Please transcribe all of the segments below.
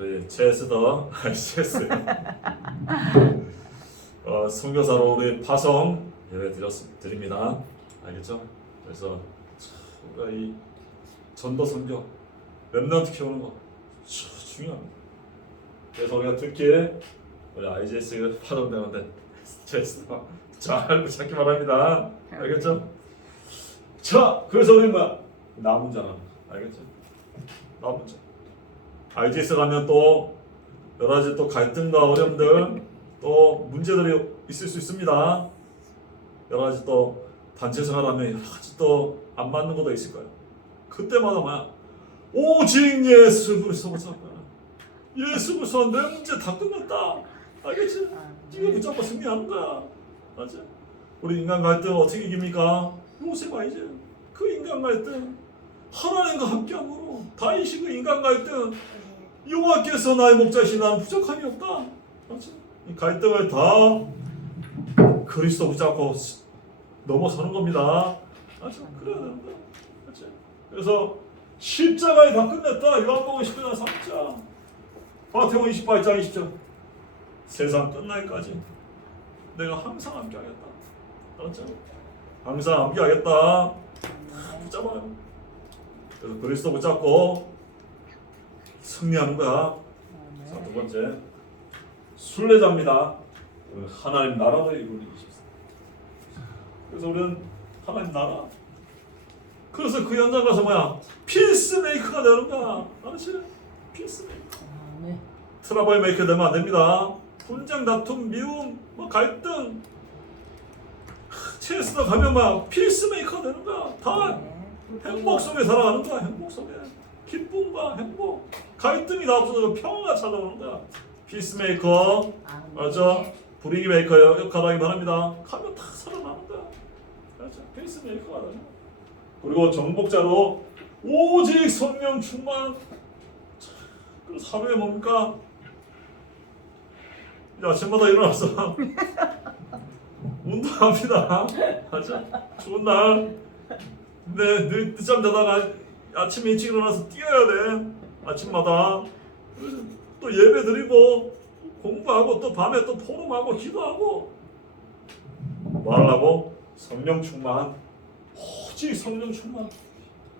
우리 체스더. 아니 체스. 어, 선교사로 우리 파송 예배 드렸, 드립니다. 알겠죠? 그래서 참 우리가 이 전도 선교 랩런트 키우는 거참 중요합니다. 그래서 우리가 특히 우리 IGS 파송되는데 체스더 잘 찾기 바랍니다. 알겠죠? 자 그래서 우리 뭐 남은 자는 알겠죠? 남은 자 IGS 가면 또 여러 가지 또 갈등과 어려움들 또 문제들이 있을 수 있습니다. 여러 가지 또 단체 생활하면 여러 가지 또 안 맞는 것도 있을 거예요. 그때마다 막 오직 예수 그리스도 예수 그리스도 내 문제 다 끝났다. 알겠지? 네가 붙잡고 승리하는 거야. 맞지? 우리 인간 갈등 어떻게 이깁니까? 요셉 아니지? 그 인간 갈등 하나님과 함께함으로 다이시 그 인간 갈등 여호와께서 나의 목자시 나는 부족함이 없다. 이 갈등을 다 그리스도 붙잡고 스- 넘어서는 겁니다. 맞죠? 그래야 거야. 맞지? 그래서 십자가에 다 끝냈다. 요한복음 10장 3장. 마태복음 28장 20절. 세상 끝날까지 내가 항상 함께하겠다. 알았죠? 항상 함께하겠다. 붙잡아요. 그래서 그리 스도 붙잡고 승리하는 거야. 자, 두 번째 순례자입니다. 그 하나님 나라를 이루는 것입니다. 그래서 우리는 하나님 나라. 그래서 그 현장 가서 뭐야 필스메이커가 되는 거야. 알았지? 필스메이커. 트러블 메이커 되면 안 됩니다. 분쟁, 다툼, 미움, 뭐 갈등, 체스도 가면 막 필스메이커 되는 거야. 다 행복 속에 살아가는 거야. 행복 속에 기쁨과 행복, 갈등이 다 없어져 평화가 찾아오는 거야. 피스메이커, 맞죠? 분위기 메이커 역할하기 바랍니다. 가면 다 살아나는 거야. 맞죠? 피스메이커가 되는. 그리고 정복자로 오직 성령 충만. 그래서 하루에 뭡니까? 이제 아침마다 일어나서 운동합니다. 맞죠? 좋은 날. 근데 늦, 늦잠 자다가 아침 일찍 일어나서 뛰어야 돼. 아침마다. 또 예배 드리고 공부하고 또 밤에 또 포럼하고 기도하고 말하고 성령 충만. 오직 성령 충만.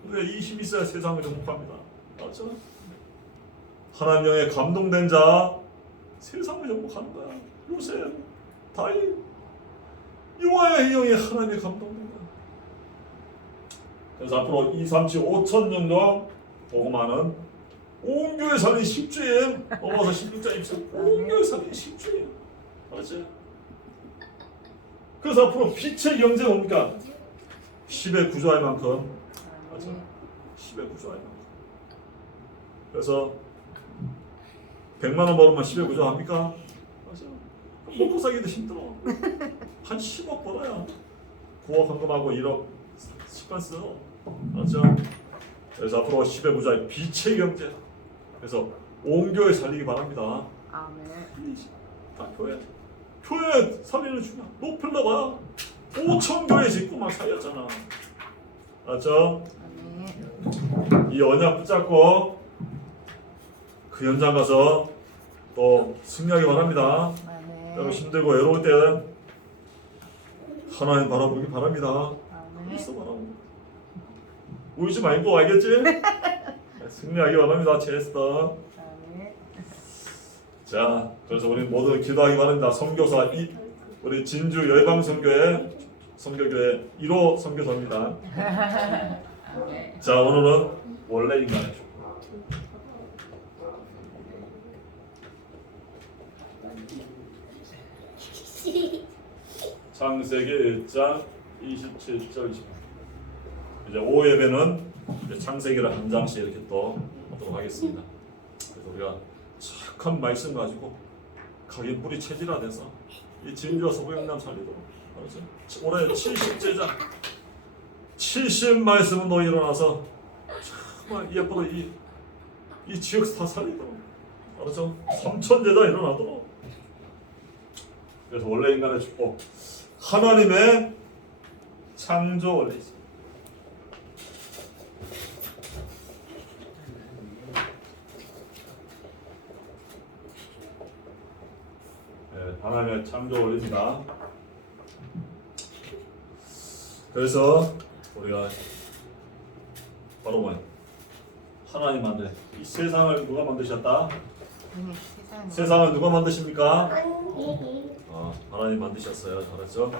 우리가 이 힘이 세상을 정복합니다. 맞죠? 하나님의 감동된 자 세상을 정복하는 거야. 요셉, 다윗, 요아의 형이 하나님의 감동된. 그래서 앞으로 2, 3, 7, 5천 정도 보고만은 온 교회 살린 10주임 넘어서 16장 입수 온 교회 살린 10주임 맞지? 그래서 앞으로 빛의 경제 뭡니까? 10의 구조할 만큼 맞죠? 10의 구조할 만큼 그래서 100만 원 벌으면 10의 구조 합니까? 맞아 먹고 살기도 힘들어 한 10억 벌어야 9억 헌금하고 1억 식판 써 맞죠? 그래서 앞으로 10의 부자의 빛의 경제 그래서 온 교회 살리기 바랍니다 아멘. 다 교회 교회 살리는 중요해 높일러 봐 5천 교회 짓고 막 살렸잖아 맞죠? 이 언약 붙잡고 그 현장 가서 또 승리하기 바랍니다 여러분. 힘들고 외로울 때는 하나님 바라보기 바랍니다. 그리스도 바라보고 울지 말고 알겠지? 승리하기 바랍니다 체스터 아멘. 자 그래서 우리 모두 기도하기 바랍니다 선교사 이 우리 진주 열방 선교회 선교교회 1호 선교사입니다. 자 오늘은 원래 인간의 주 창세기 1장 27절 20 이제 5예배는 창세기를 한 장씩 이렇게 또 하도록 하겠습니다 그래서 우리가 착한 말씀 가지고 가게 뿌리 체질화돼서 이 진주와 소고영남 살리도록 알았죠? 올해 70제자 70 말씀은 너 일어나서 정말 예쁘도 이, 이 지역 다 살리도록 알았죠? 3천 제자 일어나도록 그래서 원래 인간의 축복 하나님의 창조 원리지 네, 하나님의 창조 원리입니다. 그래서 우리가 바로 뭐야? 하나님 만든 이 세상을 누가 만드셨다? 네. 세상을 누가 만드십니까? 아, 하나님 만드셨어요. 잘했죠?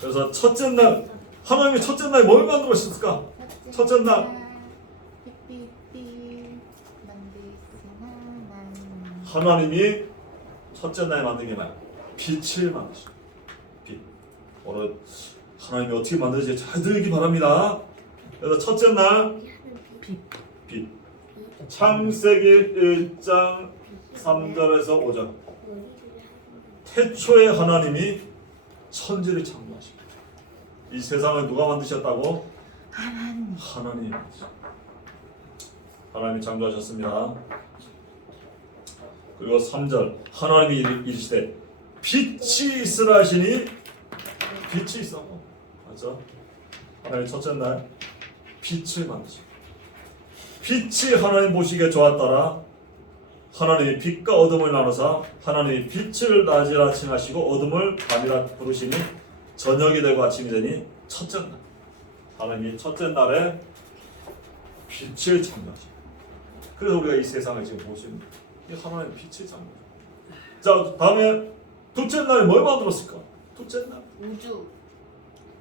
그래서 첫째 날 하나님이 첫째 날 뭘 만들었을까? 첫째 날. 만드시나. 하나님이 첫째 날 만든 게 뭐야? 빛을 만드셨. 빛. 오늘 하나님이 어떻게 만드는지 잘 들기 바랍니다. 그래서 첫째 날 빛. 빛. 창세기 1장 3절에서 5절. 태초에 하나님이 천지를 창조하십니다. 이 세상을 누가 만드셨다고? 하나님. 만드셨. 하나님이 창조하셨습니다. 그리고 3절 하나님이 이르- 이르시되 빛이 있으라 하시니 빛이 있어. 맞죠? 하나님 첫째 날 빛을 만드시. 빛이 하나님 보시기에 좋았더라. 하나님이 빛과 어둠을 나눠서 하나님이 빛을 낮이라 칭하시고 어둠을 밤이라 부르시니 저녁이 되고 아침이 되니 첫째 날 하나님이 첫째 날에 빛을 창조하시. 그래서 우리가 이 세상을 지금 보시는 이 하나님 빛을 창조. 자 다음에 둘째 날에 뭘 만들었을까? 둘째 날. 우주.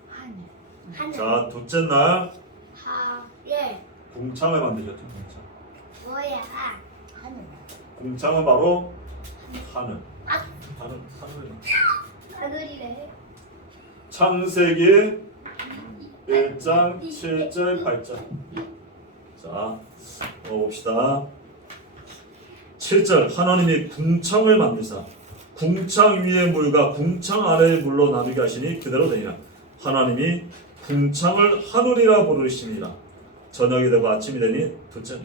하늘. 하늘. 자 둘째 날 하. 예. 궁창을 만드셨죠. 궁창. 뭐야? 하늘. 궁창은 바로 하늘. 아. 하늘 하늘이래. 창세기 1장 7절 8절 자 봅시다 7절 하나님이 궁창을 만드사. 궁창 위의 물과 궁창 아래의 물로 나누게 하시니 그대로 되니라. 하나님이 궁창을 하늘이라 부르시니라. 저녁이 되고 아침이 되니 둘째 날.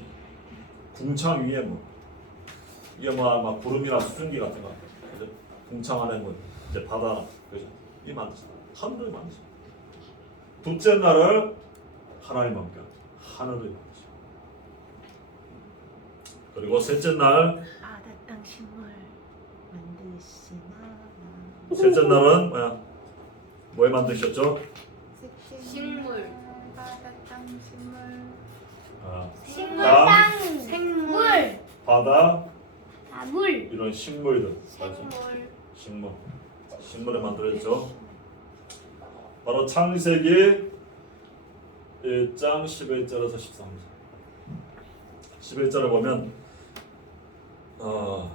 궁창 위의 물. 이게 뭐 막 구름이나 수증기 같은 거? 궁창 안에 물. 이제 바다 그죠? 이 만드시 하늘을 만드시 둘째 날을 하나님 만겨 하늘을 만드시 그리고 셋째 날 바다 땅 식물 만드시나 난. 셋째 날은 뭐야 뭘 만드셨죠? 식물. 날 바다 땅 식물. 아, 식물 땅, 땅. 생물. 바다 아, 물. 이런 식물들 맞아 생물. 식물 식물을 만들었죠 바로 창세기 1장 11절에서 13절 11절을 보면 어,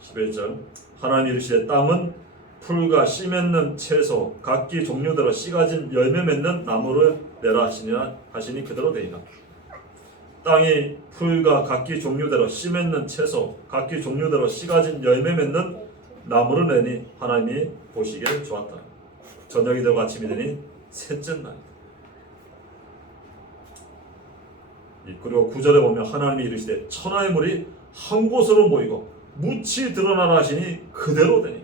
십일 절 하나님 이르시되 땅은 풀과 씨 맺는 채소 각기 종류대로 씨 가 진 열매 맺는 나무를 내라 하시니라 하시니 그대로 되리라 땅이 풀과 각기 종류대로 씨 맺는 채소 각기 종류대로 씨 가 진 열매 맺는 나무를 내니 하나님이 보시기에 좋았다. 저녁이 되고 아침이 되니 셋째 날. 이 그리고 구절에 보면 하나님이 이르시되 천하의 물이 한 곳으로 모이고 묻이 드러나라 하시니 그대로 되니라.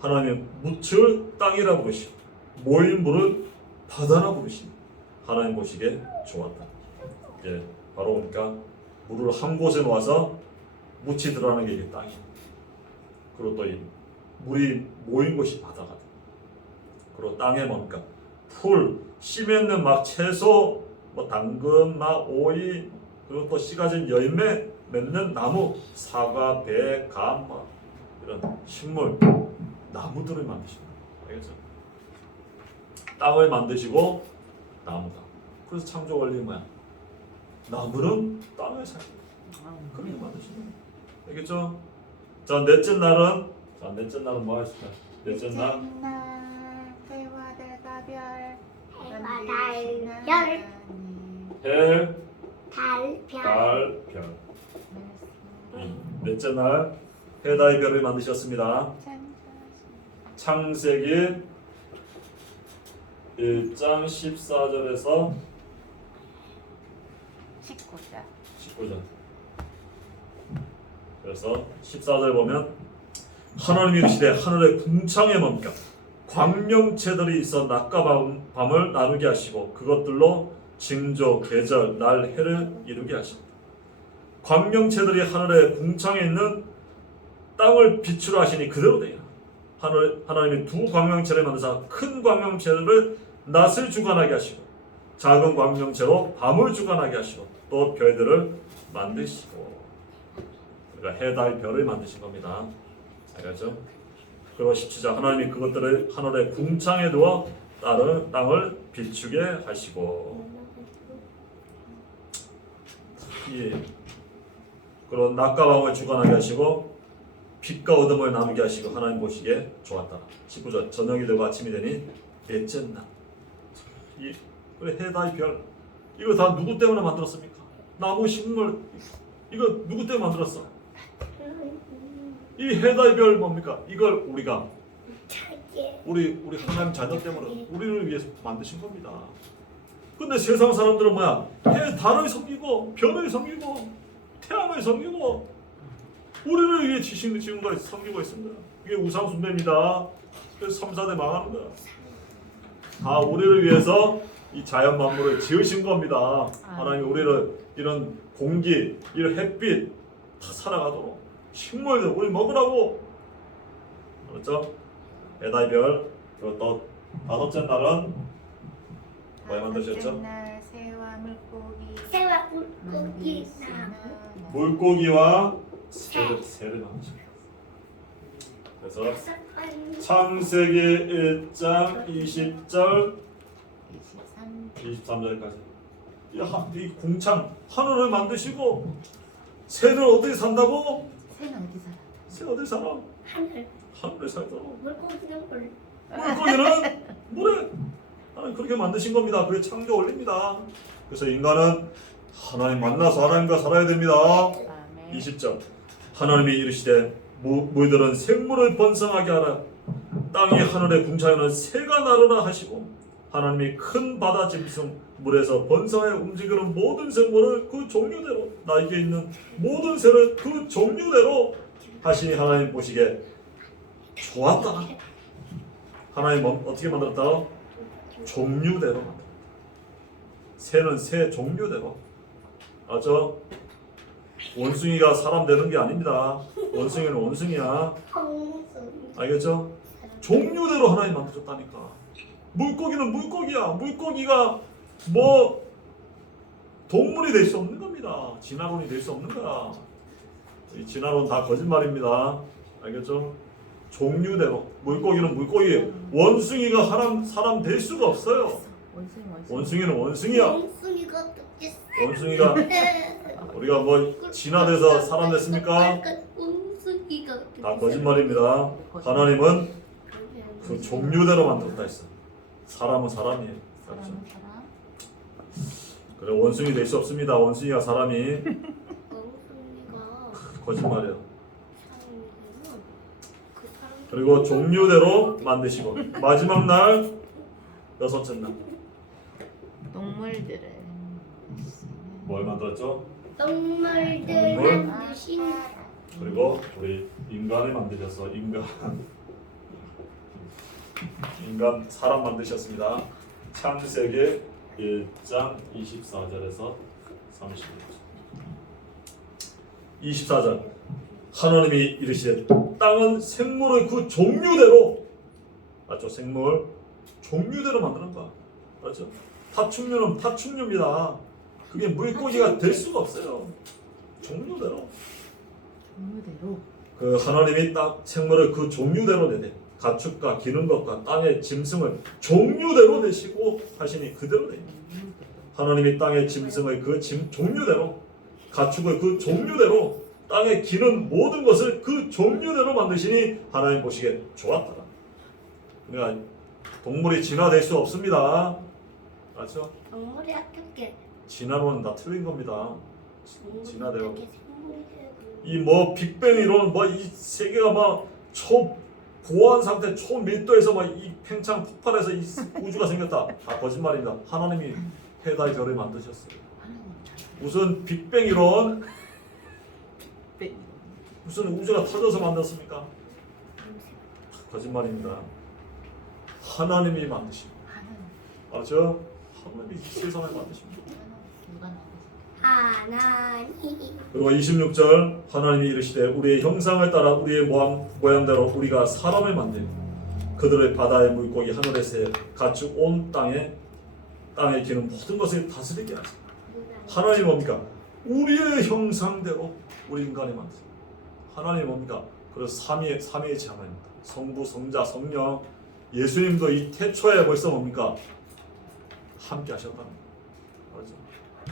하나님 묻을 땅이라 부르시고 모인 물을 바다라 부르시니 하나님 보시기에 좋았다. 예, 바로 그러니까 물을 한 곳에 놓아서 묻이 드러나는 게 이게 땅이에요. 그리고 또 이 물이 모인 곳이 바다가 돼. 그리고 땅에 뭡니까? 풀, 씨 맺는 막 채소, 뭐 당근, 막 오이, 그리고 또 씨 가진 열매 맺는 나무, 사과, 배, 감, 막 이런 식물, 나무들을 만드시는 거예요. 알겠죠? 땅을 만드시고 나무다. 그래서 창조 원리는 뭐야? 나무는 땅을 살고 그렇게 만드시는 거예요. 알겠죠? 자 넷째 날은 자 넷째 날은 뭐 하실까요? 넷째 날 날 해와 달과 별 만드시나니 해, 달, 별. 달, 별. 넷째 날 해다의 별을 만드셨습니다. 창세기 1장 14절에서 19자 19절. 그래서 14절 보면 하나님이 이르시되 하늘의 궁창에 멈겨 광명체들이 있어 낮과 밤, 밤을 나누게 하시고 그것들로 징조, 계절, 날, 해를 이루게 하십니다. 광명체들이 하늘의 궁창에 있는 땅을 빛으로 하시니 그대로 되요 하늘 하나님이 두 광명체를 만드사 큰 광명체를 낮을 주관하게 하시고 작은 광명체로 밤을 주관하게 하시고 또 별들을 만드시고 그러니까 해, 달, 별을 만드신 겁니다. 알겠죠? 17절 하나님이 그것들을 하늘의 궁창에 두어 땅을 비추게 하시고 예. 그리고 낮과 밤을 주관하게 하시고 빛과 어둠을 나누게 하시고 하나님 보시기에 좋았다. 19절 저녁이 되고 아침이 되니 넷째 날. 이 그래 해달 별 이거 다 누구 때문에 만들었습니까? 나무 식물 이거 누구 때문에 만들었어? 이 해달 별 뭡니까? 이걸 우리가. 우리 우리 하나님 자녀 때문에 우리를 위해서 만드신 겁니다. 근데 세상 사람들은 뭐야? 해 달을 섬기고 별을 섬기고 태양을 섬기고 우리를 위해 지신 지은 걸 섬기고 있습니다. 이게 우상 숭배입니다. 그래서 3, 4대 망하는 거야. 다 우리를 위해서 이 자연 만물을 지으신 겁니다. 하나님이 우리를 이런 공기, 이런 햇빛 다 살아가도록 식물들 우리 먹으라고 그렇죠? 배달별 그리고 또 다섯째 날은 뭐에 만드셨죠? 날 새와 물고기 새와 물고기 나무. 물고기와 새를, 새를 만드셨어요. 그래서 다섯 번. 창세기 1장 20절 23 23절까지 이, 하, 이 공창 하늘을 만드시고 새는 어디 산다고? 새는 어디 살아? 새 어디 살아? 하늘. 하늘에 살다고 물고기는 물. 물고기는 물에 하나님 그렇게 만드신 겁니다. 그게 창조 원리입니다. 그래서 인간은 하나님 만나서 하나님과 살아야 됩니다. 아멘 20절 하나님이 이르시되 무- 물들은 생물을 번성하게 하라 땅이 하늘의 궁창에는 새가 나르라 하시고 하나님이 큰 바다 짐승 물에서 번성해 움직이는 모든 생물을 그 종류대로 나에게 있는 모든 새를 그 종류대로 하시니 하나님 보시기에 좋았다 하나님 뭐- 어떻게 만들었다? 종류대로 새는 새 종류대로 맞죠? 원숭이가 사람 되는 게 아닙니다. 원숭이는 원숭이야. 알겠죠? 종류대로 하나님 만드셨다니까. 물고기는 물고기야. 물고기가 뭐 동물이 될 수 없는 겁니다. 진화론이 될 수 없는 거야. 이 진화론 다 거짓말입니다. 알겠죠? 종류대로 물고기는 물고기, 원숭이가 사람 사람 될 수가 없어요. 원숭이 원숭이 원숭이는 원숭이야. 어떻게 원숭이가 우리가 뭐 진화돼서 사람 됐습니까? 어떻게 다 거짓말입니다. 하나님은 그 종류대로 만들었다 했어. 사람은 사람이에요. 그렇죠. 사람 그래 원숭이 될 수 없습니다. 원숭이가 사람이. 사람이면 그 그리고 종류대로 만드시고 마지막 날 여섯째 날 동물들을 뭘 만들었죠? 동물들 동물? 만드신 그리고 우리 인간을 만드셔서 인간 인간 사람 만드셨습니다. 창세기 1장 24절에서 31절. 24절 하나님이 이르시되 땅은 생물의 그 종류대로 맞죠? 생물 종류대로 만드는 거야. 맞죠? 파충류는 파충류입니다. 그게 물고기가 될 수가 없어요. 종류대로. 동물대로 그 하나님이 딱 생물을 그 종류대로 내되 가축과 기는 것과 땅의 짐승을 종류대로 내시고 하시니 그대로 내. 하나님이 땅의 짐승의 그 짐, 종류대로 가축의 그 종류대로 땅에 기는 모든 것을 그 종류대로 만드시니 하나님 보시기에 좋았더라. 그러니까 동물이 진화될 수 없습니다. 맞죠? 동물이 어떻게 진화론은 다 틀린 겁니다. 동물이 진화되고 어떻게 생물이 되고 이뭐 빅뱅 이론 뭐이 세계가 막초 고한 상태 초밀도에서 막 이 팽창 폭발해서 이 우주가 생겼다. 다 거짓말입니다. 하나님이 해달 별을 만드셨어요. 무슨 빅뱅 이론 빼. 무슨 우주가 터져서 만들었습니까? 거짓말입니다. 하나님이 만드신 맞죠? 하나님이 이 세상을 만드십니다. 하나님 그리고 26절 하나님이 이르시되 우리의 형상을 따라 우리의 모양, 모양대로 우리가 사람을 만들고 그들의 바다의 물고기 하늘의 새 가축 온 땅에 땅에 기는 모든 것을 다스리게 하시고 하나님 뭡니까? 우리의 형상대로 우리 인간이 만드세요. 하나님 뭡니까? 그래서 삼위 삼위일체 하나님입니다. 성부, 성자, 성령, 예수님도 이 태초에 벌써 뭡니까? 함께 하셨다는 거죠.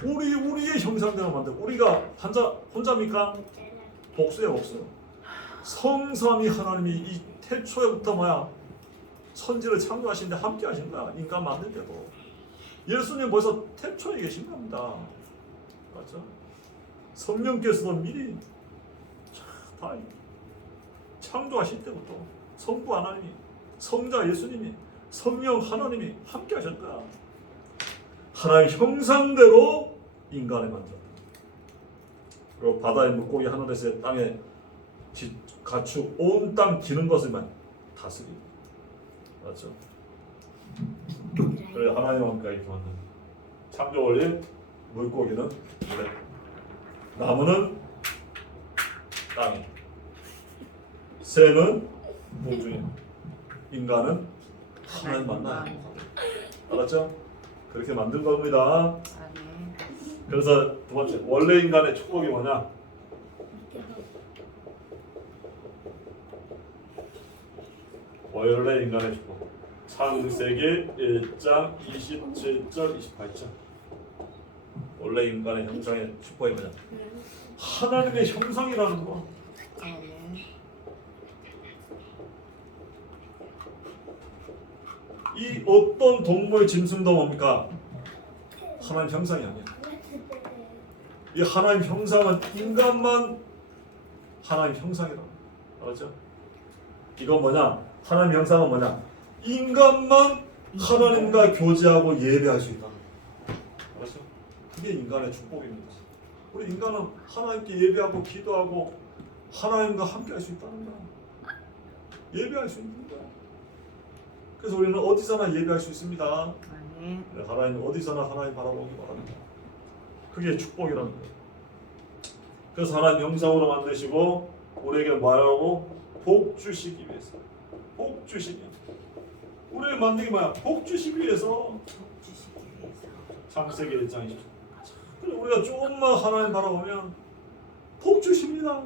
우리 우리의 형상대로 만들. 우리가 한자 혼자입니까? 복수야 복수. 성삼위 하나님이 이 태초에부터 뭐야? 선지를 창조하시는데 함께 하신 거야. 인간 만들 때도. 예수님 벌써 태초에 계신 겁니다. 맞죠? 성령께서도 미리 다 창조하실 때부터 성부 하나님이 성자 예수님이 성령 하나님이 함께 하셨다. 하나의 형상대로 인간을 만들었다. 그리고 바다의 물고기 하늘에서 땅에 지- 가축 온 땅 기는 것을만 다스리고 맞죠? 그래 하나님 함께 이렇게 만든 창조 원리 물고기는 물에 나무는 땅에 새는 공중에 인간은 하나님 만나 알았죠? 그렇게 만든 겁니다. 그래서 두 번째 원래 인간의 축복이 뭐냐? 원래 인간의 축복. 창세기 1장 27절 28절. 원래 인간의 형상의 축복이 뭐냐? 하나님의 형상이라는 거. 이 어떤 동물 짐승도 뭡니까? 하나님 형상이 아니야. 이 하나님 형상은 인간만 하나님 형상이라. 알았죠? 이건 뭐냐? 하나님 형상은 뭐냐? 인간만 하나님과 교제하고 예배할 수 있다. 알았죠? 그게 인간의 축복입니다. 우리 인간은 하나님께 예배하고 기도하고 하나님과 함께 할 수 있다는 거야. 예배할 수 있는 거야. 그래서 우리는 어디서나 예배할 수 있습니다. 네, 하나님 어디서나 하나님 바라보기 바랍니다. 그게 축복이라는 거예요. 그래서 하나님 영상으로 만드시고 우리에게 말하고 복 주시기 위해서 복 주시기 우리를 만들기 뭐야? 복 주시기 위해서 창세기 1장 20절 그래 우리가 조금만 하나님 바라보면 복 주십니다.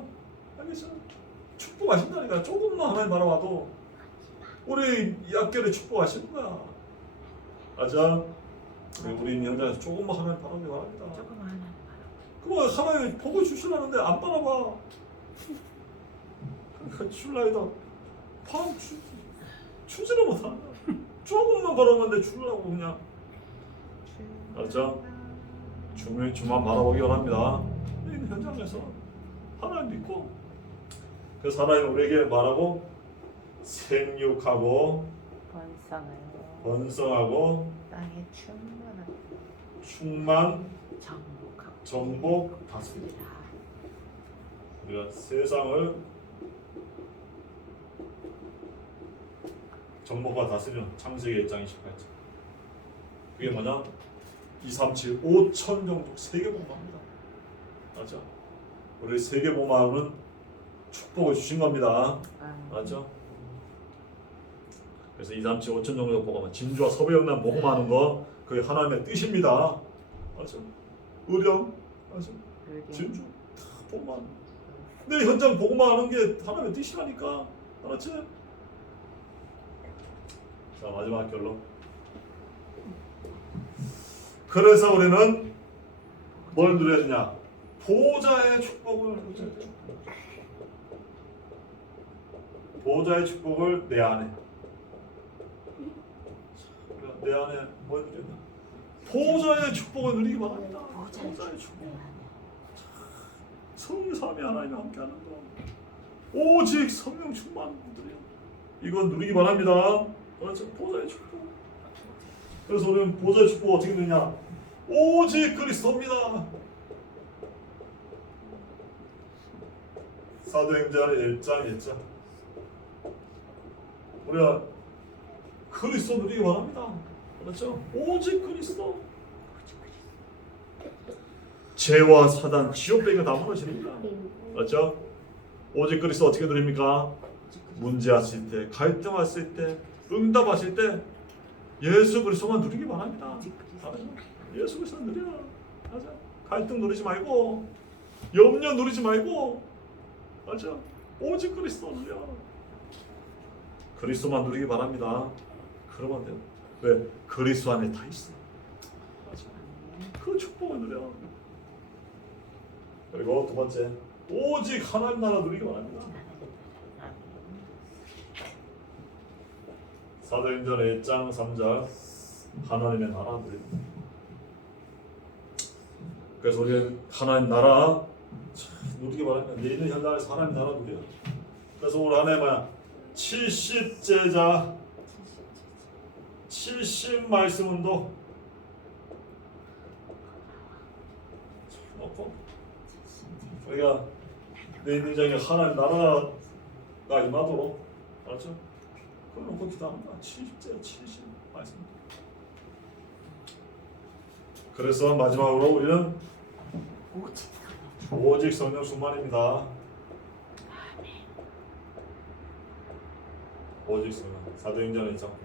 알겠죠? 축복하신다니까 조금만 하나님 바라봐도 우리 이 학교를 축복하시는 거야. 맞아? 우리 우리 현장에서 조금만 하나님 바라보기 바랍니다. 조금 하나님 바라 그거 하나님 복을 주시라는데 안 바라봐. 그러니까 줄라이다. 방 주, 주지를 못한다. 조금만 바라보는데 줄라고 그냥. 알았죠? 주님 주만 바라보기 원합니다. 이 현장에서 하나님 믿고 그래서 하나님 우리에게 말하고 생육하고 번성하여 번성하고 땅에 충만한 충만 정복하고 정복. 다스리라 우리가 세상을 정복과 다스리는 창세기 1장 28절. 그게 뭐냐? 2, 3, 7, 5천 정도 세계복마입니다. 맞죠? 우리 세계복마는 축복을 주신 겁니다. 아멘 맞죠? 그래서 2, 3, 7, 5천 정도 복하면 진주와 서부영남 복음하는 거 그게 하나님의 뜻입니다. 맞죠? 의령, 맞죠? 진주 다 복음하는 거. 내 현장 복음하는 게 하나님의 뜻이라니까. 알았지? 자 마지막 결론. 그래서 우리는 뭘 누려야 되냐? 보좌의 축복을. 보좌의 축복을 내 안에. 내 안에 뭘 돼? 보좌의 축복을 누리기 바랍니다. 보좌의 축복. 성삼위 하나님 함께하는 거. 오직 성령 충만. 이건 누리기 바랍니다. 그렇죠? 보좌의 축복. 그래서 우리는 보좌의 축복 어떻게 누리냐? 오직 그리스도입니다. 사도행전의 1장 1장. 우리가 그리스도 누리기 바랍니다. 그렇죠? 오직 그리스도. 죄와 사단, 지옥 배가 다 무너집니다. 그렇죠? 오직 그리스도 어떻게 누립니까? 문제하실 때, 갈등하실 때, 응답하실 때 예수 그리스도만 누리기 바랍니다. 알아요? 예수 그리스도 누려. 맞아. 갈등 누리지 말고 염려 누리지 말고 맞아. 오직 그리스도 누려. 그리스도만 누리기 바랍니다. 그러면 돼요. 왜? 그리스도 안에 다 있어. 맞아. 그 축복을 누려. 그리고 두 번째, 오직 하나님 나라 누리기 바랍니다. 사도행전의 1장 3절 하나님의 나라 누리기. 그래서 우리는 하나님 나라 참 누리기 바랍니다. 내일은 현장에서 하나님 나라 누려. 그래서 우리 안에 뭐야? 70제자 70 말씀 운동 넣고 우리가 내 인생에 하나님 나라가 임하도록 알았죠? 그럼 놓고 기도합니다. 70제 70 말씀 그래서 마지막으로 우리는 오직 성령 충만입니다. 오직 성령 사도행전에 있죠.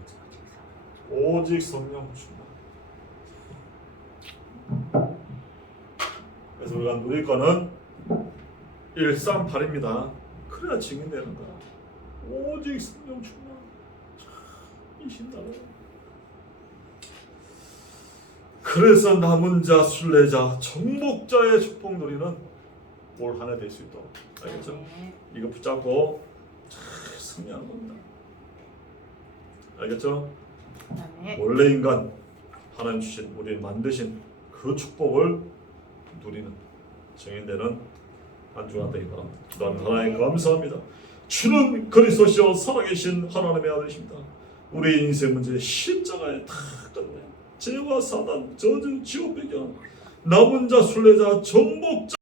오직 성령 충만. 그래서 우리가 누릴 거는 138입니다. 그래야 증인되는 거야. 오직 성령 충만. 신나요. 그래서 남은 자, 순례자, 정복자의 축복 누리는 올한해될수 있도록 알겠죠? 네. 이거 붙잡고 잘 승리하는 겁니다. 알겠죠? 그다음에 원래 인간 하나님 주신 우리 만드신 그 축복을 누리는 증인되는 한 주간 되기 바랍니다. 그다음에 하나님 감사합니다. 주는 그리스도시여 살아계신 하나님의 아들이십니다. 우리 인생 문제 십자가에 다 끝내 죄와 사단 저주 지옥 배경 남은 자 순례자 정복자